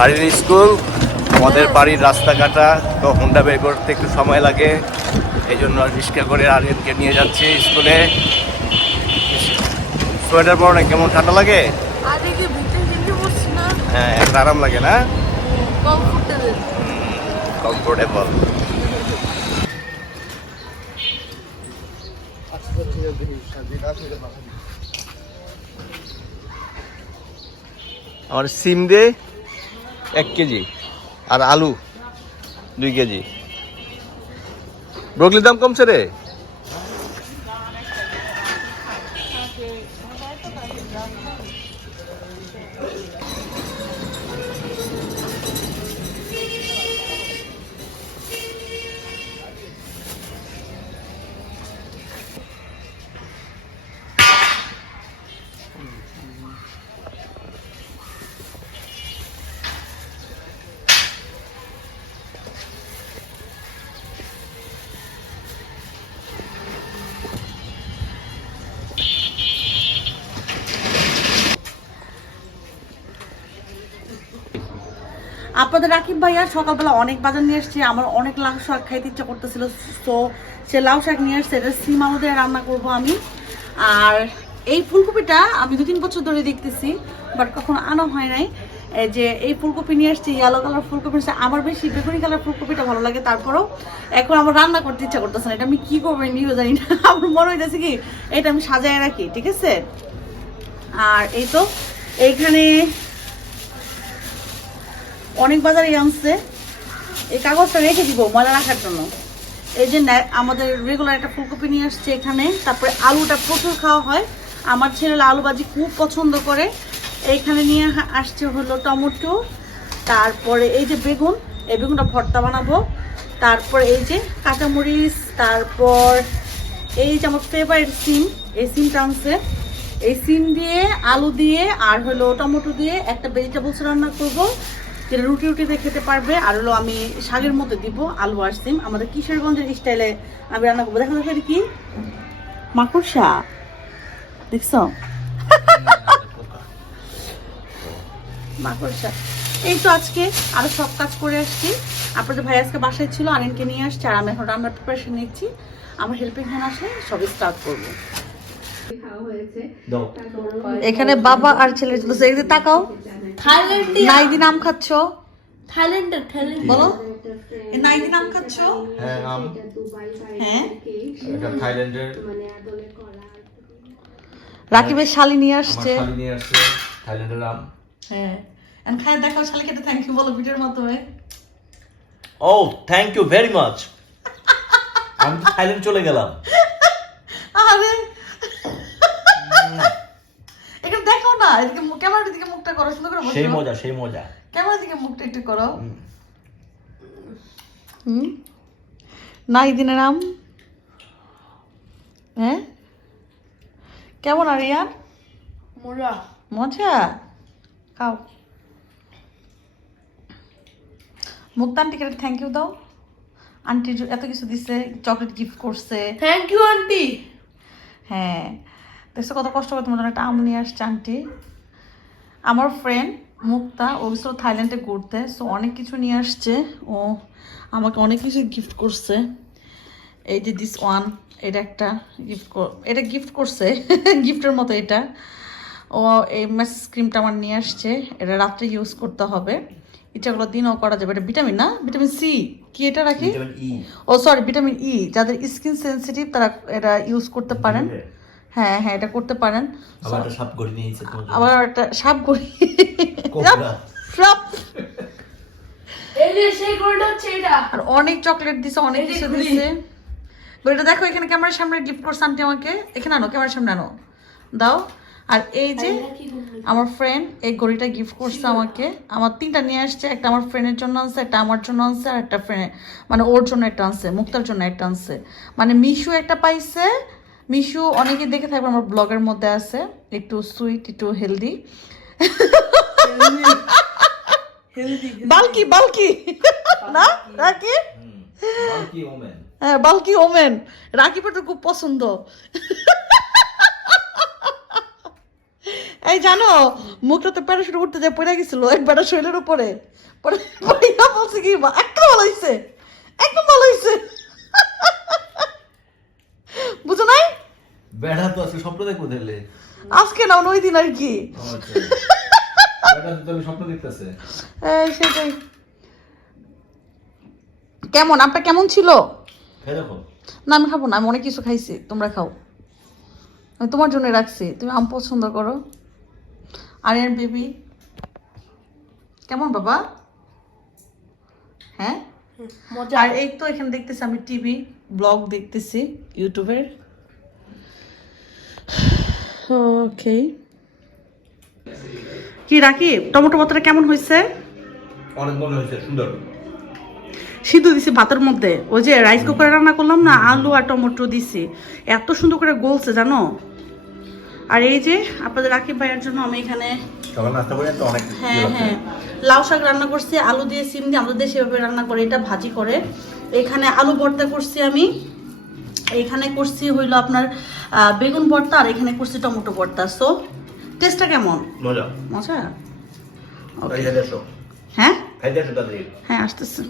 আর school আমাদের বাড়ির রাস্তাঘাটা, তো হোন্ডা বের করতে একটু সময় লাগে, এই জন্য রিক্সা করে আরিয়ানকে নিয়ে যাচ্ছি স্কুলে। সোয়েটার পরে কেমন ঠান্ডা লাগে? হ্যাঁ, একটা আরাম লাগে না, কমফোর্টেবল। আমার সিম দে 1 কেজি আর আলু 2 কেজি। ব্রোকলির দাম কমছে রে। আপনাদের রাকিব ভাইয়া সকালবেলা অনেক বাজার নিয়ে এসছে, আমার অনেক লাউ শাক খাইতে ইচ্ছা করতেছিল, তো সে লাউ শাক নিয়ে আসছে, এটা সিম আলু দিয়ে রান্না করবো আমি। আর এই ফুলকপিটা আমি 2-3 বছর ধরে দেখতেছি, বাট কখনো আনা হয় নাই। এই যে এই ফুলকপি নিয়ে আসছি, ইয়েলো কালার ফুলকপি, আমার বেশি বেগুনি কালার ফুলকপিটা ভালো লাগে। তারপরেও এখন আমার রান্না করতে ইচ্ছা করতেছে না, এটা আমি কি করবো নিজেও জানি না। আমার মনে হইতেছে কি এটা আমি সাজায় রাখি, ঠিক আছে। আর এই তো এইখানে অনেক বাজারে আনছে, এই কাগজটা রেখে দিব ময়লা রাখার জন্য। এই যে আমাদের রেগুলার একটা ফুলকপি নিয়ে আসছে এখানে। তারপরে আলুটা প্রচুর খাওয়া হয়, আমার ছেলেরা আলু ভাজি খুব পছন্দ করে। এইখানে নিয়ে আসছে হলো টমেটো, তারপরে এই যে বেগুন, এই বেগুনটা ভর্তা বানাবো। তারপরে এই যে কাঁচামরিচ, তারপর এই যে আমার ফেভারিট সিম, এই সিমটা আনছে। এই সিম দিয়ে আলু দিয়ে আর হলো টমেটো দিয়ে একটা ভেজিটেবলস রান্না করবো, যেটা রুটি দিয়ে খেতে পারবে। আর হলো আমি শাকের মধ্যে দিব আলু আর সিম, আমাদের কিশোরগঞ্জের স্টাইলে আমি রান্না করবো। দেখা যাচ্ছে কি মাকড়সা দেখছো, মাকড়সা। এই তো আজকে আরো সব কাজ করে আসছি। আপনাদের ভাই আজকে বাসায় ছিল, আরেনকে নিয়ে আসছে, আর আমি এখন রান্নার প্রিপারেশন নিচ্ছি। আমার হেল্পিং হ্যান্ড আসলে সবই স্টার্ট করবো। এখানে বাবা আর ছেলে চলছে, একদিন তাকাও। নাইদি নাম খাচ্ছ, থাইল্যান্ডের বলো, নাইদি নাম খাচ্ছ। হ্যাঁ, আম। হ্যাঁ, এটা থাইল্যান্ডের। রাকিবের শালি নিয়ে আসছে, শালি নিয়ে আসছে থাইল্যান্ডের আম। হ্যাঁ, এন্ড খায় দেখাও শালিকে, তো থ্যাংক ইউ বলো ভিডিওর মাধ্যমে। ও থ্যাংক ইউ ভেরি মাচ। আমি তো থাইল্যান্ড চলে গেলাম। আরে এখানে দেখো না, এদিকে ক্যামেরার দিকে মুখটা করো, সুন্দর করে বসো। সেই মজা, সেই মজা। ক্যামেরার দিকে মুখটা একটু করো। নাই দিনের আম, হ্যাঁ কেমন আরিয়ান? মজা মজা, খাও। মুক্তা আন্টিকে থ্যাংক ইউ দাও, আন্টি এত কিছু দিছে, চকলেট গিফট করছে। Thank you aunty. হ্যাঁ দেখছো কত কষ্ট করে তোমার জন্য একটা আম নিয়ে আসছে আন্টি। আমার ফ্রেন্ড মুক্তা, ও গেছিল থাইল্যান্ডে ঘুরতে, সো অনেক কিছু নিয়ে আসছে, ও আমাকে অনেক কিছু গিফট করছে। এই যে দিস ওয়ান, এটা একটা গিফট, এটা গিফট করছে গিফটের মতো এটা। ও এই মেসেজ ক্রিমটা আমার নিয়ে আসছে, এটা রাত্রে ইউজ করতে হবে, ইচ্ছাগুলো দিনও করা যাবে। এটা ভিটামিন না, ভিটামিন সি কি এটা রাখি, ও সরি ভিটামিন ই। যাদের স্কিন সেন্সিটিভ তারা এটা ইউজ করতে পারেন। হ্যাঁ হ্যাঁ এটা করতে পারেন। আবার একটা সাপ গড়ি নিয়েছে, আবার একটা সাপ গড়ি, এই যে সেই গোলটা হচ্ছে এটা। আর অনেক চকলেট দিছে, অনেক কিছু দিছে। এটা দেখো এখানে ক্যামেরার সামনে গিফট করছে আন্টি আমাকে, এখানে আনো, ক্যামেরার সামনে আনো, দাও। আর এই যে আমার ফ্রেন্ড এই ঘড়িটা গিফট করছে আমাকে, আমার 3টা নিয়ে আসছে, একটা আমার ফ্রেন্ডের জন্য আনছে, একটা আমার জন্য আনছে, আর একটা ফ্রেন্ড মানে ওর জন্য একটা আনছে, মুক্তার জন্য একটা আনছে। মানে মিশু একটা পাইছে, মিশু অনেকে দেখে থাকবে আমার ব্লগের মধ্যে আছে, একটু সুইট একটু হেলদি, বালকি বালকি না রাকিব, বালকি ওমেন। হ্যাঁ বালকি ওমেন, রাকিবের তো খুব পছন্দ। এই জানো মুখটা তো প্যারাশুট উঠতে যায় পড়ে গেছিল একবার শরীরের উপরে পরে পড়িয়া বলছে কি একদম ভালো হয়েছে একদম ভালো হয়েছে বুঝো নাই বেড়া তো আজকে স্বপ্ন দেখবো তাহলে আজকে না ওই দিন আর কি বেড়া তো স্বপ্ন দেখতেছে এই সেটাই কেমন আপনার কেমন ছিল খাই দেখো না আমি খাবো না আমি অনেক কিছু খাইছি তোমরা খাও আমি তোমার জন্য রাখছি তুমি আম পছন্দ করো আরিয়ান বেবি কেমন বাবা হ্যাঁ মজা আর এই তো এখানে দেখতেছি আমি টিভি ব্লগ দেখতেছি ইউটিউবের ওকে কি রাখি টমেটো পাতাটা কেমন হয়েছে অনেক মজা হয়েছে সুন্দর সিদ্ধ দিছি ভাতের মধ্যে ওই যে রাইস কুকারে রান্না করলাম না আলু আর টমেটো দিছি এত সুন্দর করে গলছে জানো আর এই যে আপনাদের রাকিব ভাইয়ের জন্য আমি এখানে সকাল নাস্তা করে তো অনেক হ্যাঁ হ্যাঁ লাউ শাক রান্না করছি আলু দিয়ে সিম দিয়ে আমাদের দেশে এভাবে রান্না করে এটা ভাজি করে এখানে আলু ভর্তা করছি আমি এখানে করছি হইলো আপনার বেগুন ভর্তা আর এখানে করছি টমেটো ভর্তা সো টেস্টটা কেমন মজা মজা খাই দেখো হ্যাঁ খাই দেখো তাড়াতাড়ি হ্যাঁ আসতেছে